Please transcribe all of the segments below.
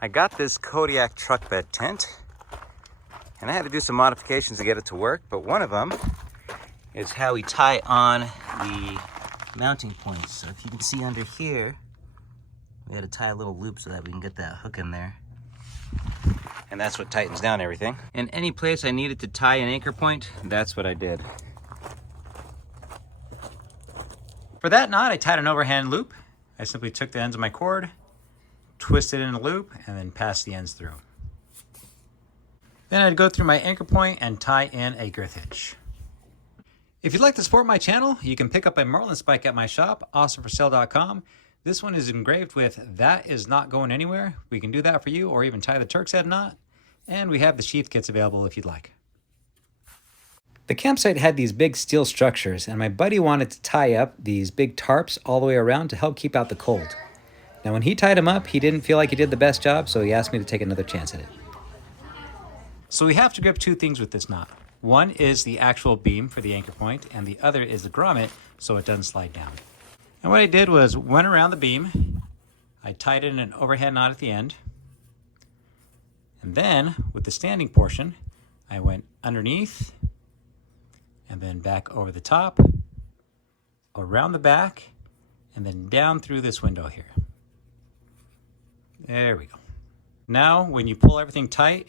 I got this Kodiak truck bed tent, and I had to do some modifications to get it to work, but one of them is how we tie on the mounting points. So if you can see under here, we had to tie a little loop so that we can get that hook in there. And that's what tightens down everything. In any place I needed to tie an anchor point, that's what I did. For that knot, I tied an overhand loop. I simply took the ends of my cord, twisted it in a loop, and then passed the ends through. Then I'd go through my anchor point and tie in a girth hitch. If you'd like to support my channel, you can pick up a Merlin spike at my shop, awesomeforsale.com. This one is engraved with "That is not going anywhere." We can do that for you, or even tie the Turk's head knot. And we have the sheath kits available if you'd like. The campsite had these big steel structures, and my buddy wanted to tie up these big tarps all the way around to help keep out the cold. Now when he tied them up, he didn't feel like he did the best job, so he asked me to take another chance at it. So we have to grip two things with this knot. One is the actual beam for the anchor point, and the other is the grommet so it doesn't slide down. And what I did was went around the beam, I tied it in an overhead knot at the end, and then with the standing portion, I went underneath, and then back over the top, around the back, and then down through this window here. There we go. Now, when you pull everything tight,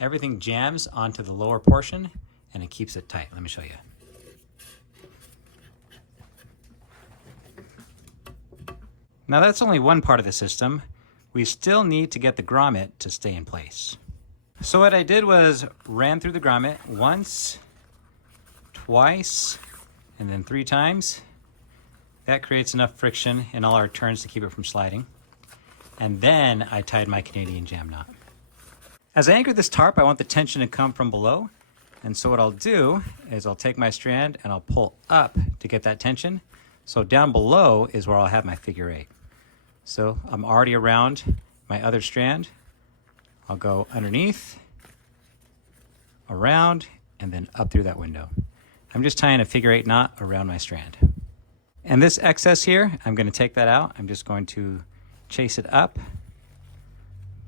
everything jams onto the lower portion, and it keeps it tight. Let me show you. Now that's only one part of the system. We still need to get the grommet to stay in place. So what I did was ran through the grommet once, twice, and then 3 times. That creates enough friction in all our turns to keep it from sliding. And then I tied my Canadian jam knot. As I anchor this tarp, I want the tension to come from below. And so what I'll do is I'll take my strand and I'll pull up to get that tension. So down below is where I'll have my figure 8. So I'm already around my other strand. I'll go underneath, around, and then up through that window. I'm just tying a figure 8 knot around my strand. And this excess here, I'm going to take that out. I'm just going to chase it up.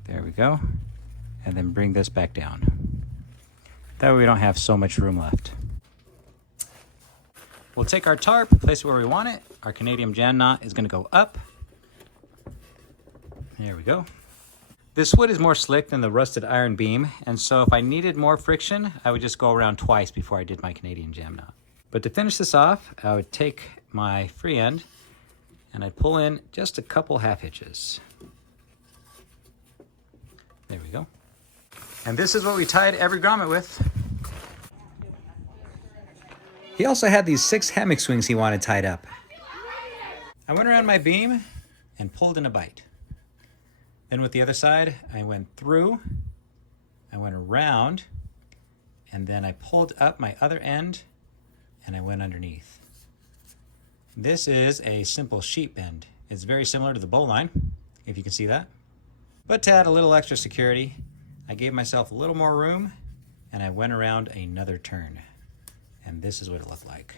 There we go. And then bring this back down. That way we don't have so much room left. We'll take our tarp, place it where we want it. Our Canadian jam knot is going to go up. There we go. This wood is more slick than the rusted iron beam, and so if I needed more friction, I would just go around twice before I did my Canadian jam knot. But to finish this off, I would take my free end and I'd pull in just a couple half hitches. There we go. And this is what we tied every grommet with. He also had these 6 hammock swings he wanted tied up. I went around my beam and pulled in a bite. Then with the other side, I went through, I went around, and then I pulled up my other end and I went underneath. This is a simple sheet bend. It's very similar to the bowline, if you can see that. But to add a little extra security, I gave myself a little more room and I went around another turn. And this is what it looked like.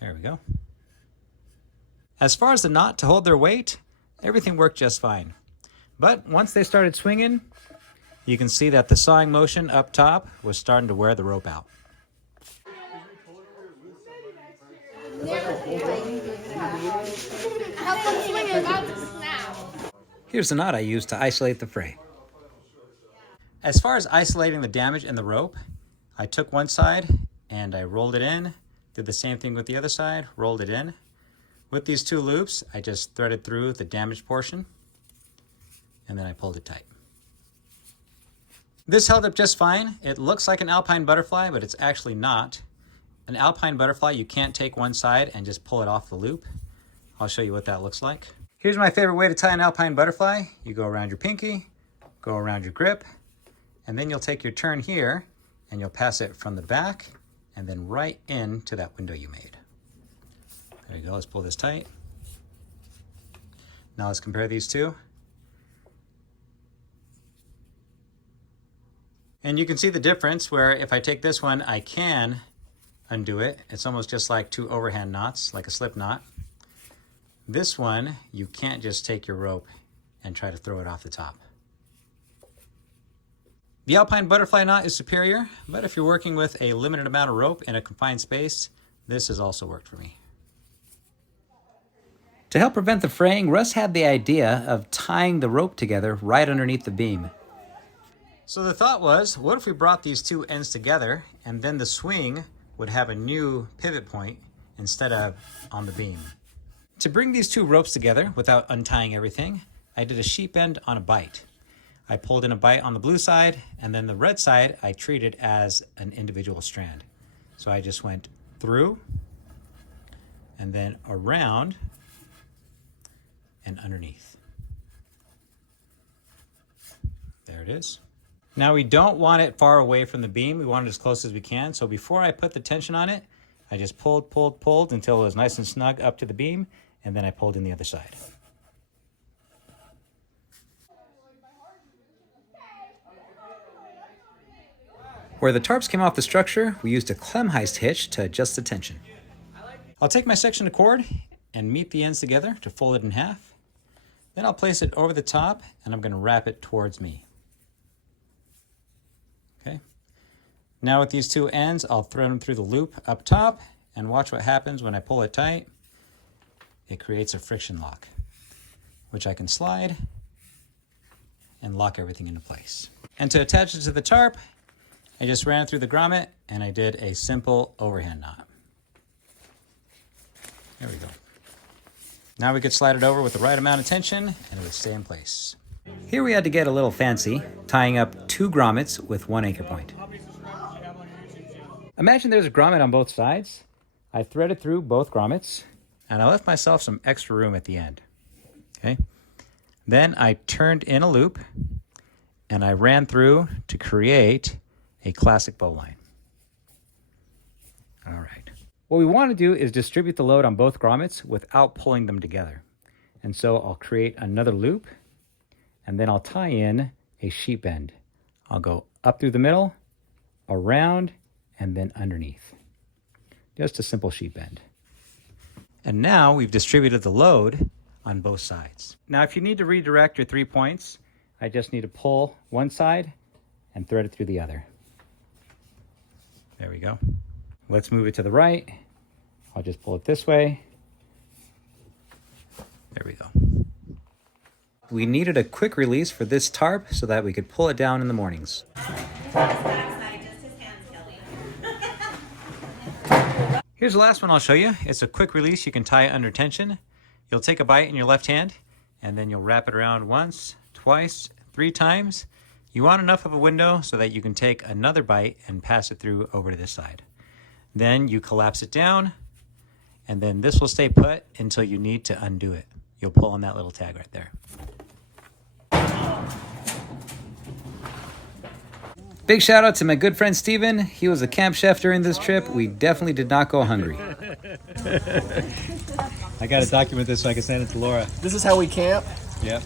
There we go. As far as the knot to hold their weight, everything worked just fine. But once they started swinging, you can see that the sawing motion up top was starting to wear the rope out. Here's the knot I used to isolate the fray. As far as isolating the damage in the rope, I took one side and I rolled it in, did the same thing with the other side, rolled it in. With these 2 loops, I just threaded through the damaged portion and then I pulled it tight. This held up just fine. It looks like an alpine butterfly, but it's actually not. An alpine butterfly, you can't take one side and just pull it off the loop. I'll show you what that looks like. Here's my favorite way to tie an alpine butterfly. You go around your pinky, go around your grip, and then you'll take your turn here and you'll pass it from the back and then right into that window you made. There you go, let's pull this tight. Now let's compare these two. And you can see the difference where if I take this one, I can undo it. It's almost just like 2 overhand knots, like a slip knot. This one, you can't just take your rope and try to throw it off the top. The Alpine butterfly knot is superior, but if you're working with a limited amount of rope in a confined space, this has also worked for me. To help prevent the fraying, Russ had the idea of tying the rope together right underneath the beam. So the thought was, what if we brought these two ends together and then the swing would have a new pivot point instead of on the beam. To bring these two ropes together without untying everything, I did a sheep end on a bite. I pulled in a bite on the blue side, and then the red side I treated as an individual strand. So I just went through and then around and underneath. There it is. Now we don't want it far away from the beam. We want it as close as we can. So before I put the tension on it, I just pulled until it was nice and snug up to the beam, and then I pulled in the other side. Where the tarps came off the structure, we used a Klemhiest hitch to adjust the tension. I'll take my section of cord and meet the ends together to fold it in half. Then I'll place it over the top, and I'm going to wrap it towards me. Okay. Now with these two ends, I'll thread them through the loop up top, and watch what happens when I pull it tight. It creates a friction lock, which I can slide and lock everything into place. And to attach it to the tarp, I just ran it through the grommet and I did a simple overhand knot. There we go. Now we could slide it over with the right amount of tension and it would stay in place. Here we had to get a little fancy, tying up two grommets with one anchor point. Imagine there's a grommet on both sides. I threaded through both grommets and I left myself some extra room at the end. Okay. Then I turned in a loop and I ran through to create a classic bowline. All right. What we want to do is distribute the load on both grommets without pulling them together. And so I'll create another loop and then I'll tie in a sheep end. I'll go up through the middle, around, and then underneath. Just a simple sheep end. And now we've distributed the load on both sides. Now if you need to redirect your 3 points, I just need to pull one side and thread it through the other. There we go. Let's move it to the right. I'll just pull it this way. There we go. We needed a quick release for this tarp so that we could pull it down in the mornings. Here's the last one I'll show you. It's a quick release. You can tie it under tension. You'll take a bite in your left hand and then you'll wrap it around once, twice, 3 times. You want enough of a window so that you can take another bite and pass it through over to this side. Then you collapse it down, and then this will stay put until you need to undo it. You'll pull on that little tag right there. Big shout out to my good friend Steven. He was a camp chef during this trip. We definitely did not go hungry. I got to document this so I can send it to Laura. This is how we camp? Yeah.